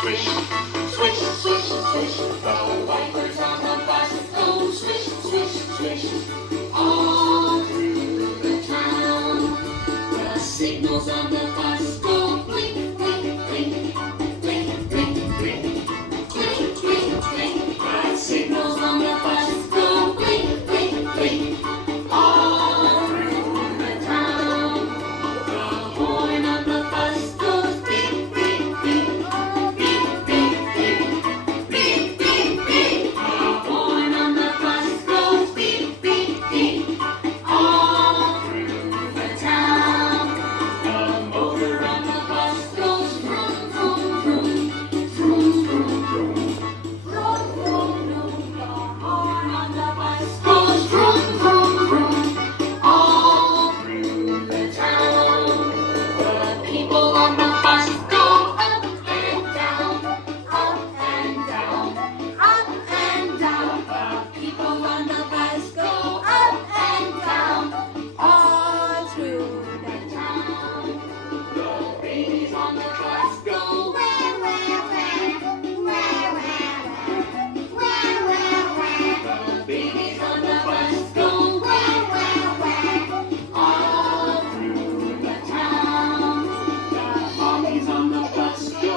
Swish, swish, swish, swish. The wipers on the bus go swish, swish, swish. All through the town. The signals on the bus go blink, blink, blink. Blink, blink, blink. Blink, blink, blink. The signals on the bus go blink, blink, blink. All through the town. The horn on the bus goes beep, beep, beep. Beep, beep, beep. Beep, beep, beep. The horn on the bus goes beep, beep, beep. All through the town. The motor on the bus goes vroom, vroom, vroom. Vroom, vroom, vroom. Vroom, vroom, vroom. The horn on the bus goes vroom, vroom, vroom. All through the town. The people on the bus go up and down, up and down, up and down. The people on the bus go up and down, all through the town. The babies on the bus go where, where, where, where, where, where, where, where. The babies on the bus go where, where, all through the town. The mommies on the bus go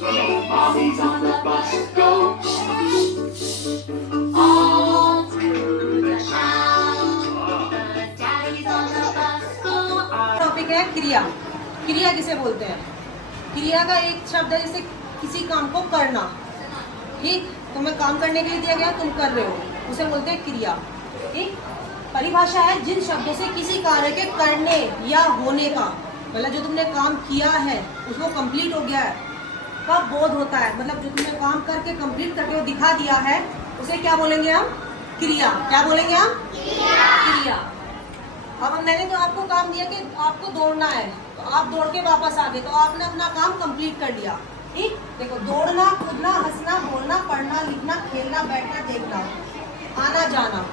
the mommies on the bus go all through the town. The daddies on the bus go topic है क्रिया। क्रिया किसे बोलते हैं? क्रिया का एक शब्द है जैसे किसी काम को करना। ठीक, तुम्हें काम करने के लिए दिया गया, तुम कर रहे हो, उसे बोलते हैं क्रिया। ठीक, परिभाषा है जिन शब्दों से किसी कार्य के करने या होने का, मतलब जो तुमने काम किया है उसको कंप्लीट हो गया है का बोध होता है, मतलब जो तुमने काम करके कंप्लीट करके वो दिखा दिया है, उसे क्या बोलेंगे हम? क्रिया। क्या बोलेंगे हम? क्रिया। अब मैंने तो आपको काम दिया कि आपको दौड़ना है, तो आप दौड़ के वापस आ गए, तो आपने अपना काम कंप्लीट कर लिया। ठीक, देखो, दौड़ना, कूदना, हंसना, बोलना, पढ़ना, लिखना, खेलना, बैठना, देखना, आना जाना,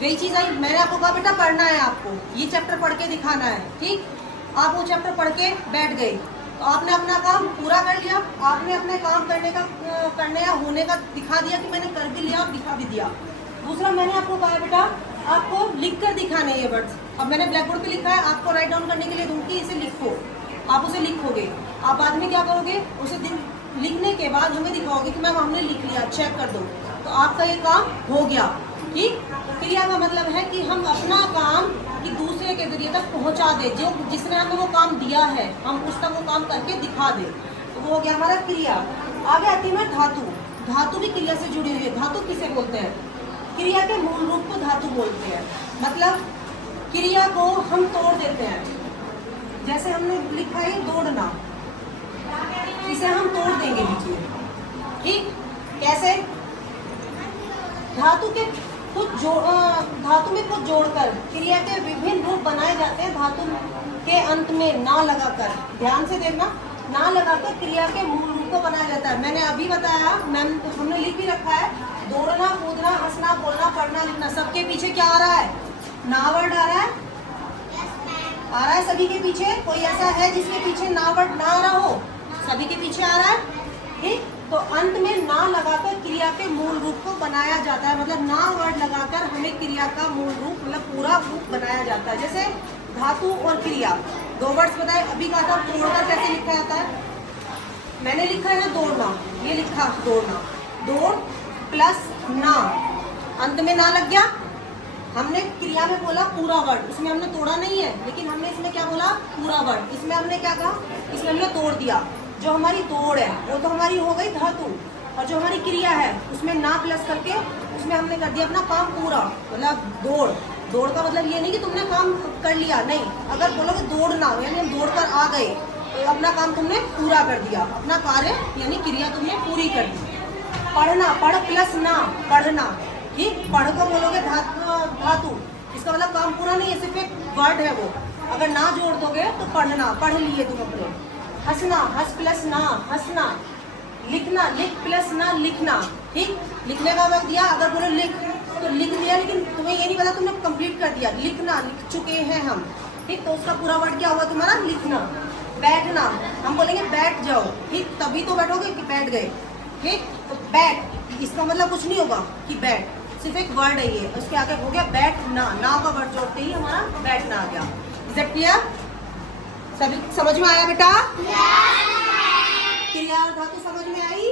वही चीज आई। मैंने आपको कहा बेटा पढ़ना है, आपको ये चैप्टर पढ़ के दिखाना है। ठीक, आप वो चैप्टर पढ़ के बैठ गए, तो आपने अपना काम पूरा कर लिया। आपने अपने काम करने या होने का दिखा दिया कि मैंने कर भी लिया और दिखा भी दिया। दूसरा, मैंने आपको कहा बेटा आपको लिख कर दिखाने ये वर्ड्स। अब मैंने ब्लैक बोर्ड पे लिखा है, आपको राइट डाउन करने के लिए दूंगी, इसे लिखो। आप उसे लिखोगे, आप बाद में क्या करोगे, उसे लिखने के बाद हमें दिखाओगे कि मैम हमने लिख लिया, चेक कर दो, तो आपका ये काम हो गया। ठीक, तो क्रिया का मतलब है कि हम अपना काम कि दूसरे के जरिए तक पहुंचा दे, जो जिसने हमें वो काम दिया है हम उस तक वो काम करके दिखा दे, तो वो हो गया हमारा क्रिया। आगे आती है धातु। धातु भी क्रिया से जुड़ी हुई है। धातु किसे बोलते हैं? क्रिया के मूल रूप को धातु बोलते हैं। मतलब क्रिया को हम तोड़ देते हैं। जैसे हमने लिखा है दौड़ना, इसे हम तोड़ देंगे नीचे। ठीक, कैसे? धातु में कुछ जोड़कर क्रिया के विभिन्न रूप बनाए जाते हैं। धातु के अंत में ना लगाकर, ध्यान से देखना, ना लगाकर क्रिया के मूल रूप को बनाया जाता है। मैंने अभी बताया, हमने लिख भी रखा है, दौड़ना, कूदना, हंसना, बोलना, पढ़ना, लिखना, सबके पीछे क्या आ रहा है? ना वर्ड आ रहा है। आ रहा है सभी के पीछे? कोई ऐसा है जिसके पीछे ना वर्ड ना आ रहा हो? सभी के पीछे आ रहा है। ठीक, तो अंत में ना लगाकर क्रिया के मूल रूप को बनाया जाता है। मतलब ना वर्ड लगाकर हमें क्रिया का मूल रूप, मतलब पूरा रूप बनाया जाता है। जैसे धातु और क्रिया, दो वर्ड्स बताए। अभी कहा था तोड़कर कैसे लिखा जाता है? मैंने लिखा है दौड़ना, ये लिखा दौड़ना, दौड़ प्लस ना, अंत में ना लग गया। हमने क्रिया में बोला पूरा वर्ड, उसमें हमने तोड़ा नहीं है, लेकिन हमने इसमें क्या बोला? पूरा वर्ड। इसमें हमने क्या कहा? इसमें हमने तोड़ दिया। जो हमारी दौड़ है वो तो हमारी हो गई धातु, और जो हमारी क्रिया है उसमें ना प्लस करके उसमें हमने कर दिया अपना काम पूरा। मतलब दौड़ का मतलब ये नहीं कि तुमने काम कर लिया, नहीं। अगर बोलोगे दौड़ना यानी हम दौड़ कर आ गए, तो अपना काम तुमने पूरा कर दिया, अपना कार्य यानी क्रिया तुमने पूरी कर दी। पढ़ना, पढ़ प्लस ना, पढ़ना। ठीक, पढ़ को बोलोगे धातु, इसका मतलब काम पूरा नहीं है, सिर्फ एक वर्ड है वो। अगर ना जोड़ दोगे तो पढ़ना, पढ़ लिए तुम अपने। हंसना, हंस प्लस ना, हंसना। लिखना, लिख प्लस ना, लिखना। ठीक, लिखने का वक्त दिया, अगर बोलो लिख तो लिख दिया, लेकिन तुम्हें ये नहीं पता तुमने कंप्लीट कर दिया। लिखना, लिख चुके हैं हम। ठीक, तो उसका पूरा वर्ड क्या हुआ तुम्हारा? लिखना। बैठना, हम बोलेंगे बैठ जाओ, ठीक, तभी तो बैठोगे कि बैठ गए। ठीक, तो बैठ इसका मतलब कुछ नहीं होगा कि बैठ, सिर्फ एक वर्ड है ये, उसके आगे हो गया बैठना, ना का वर्ड जोड़ते ही हमारा बैठना आ गया। Is that clear? सभी समझ में आया बेटा? क्रिया और धातु समझ में आई?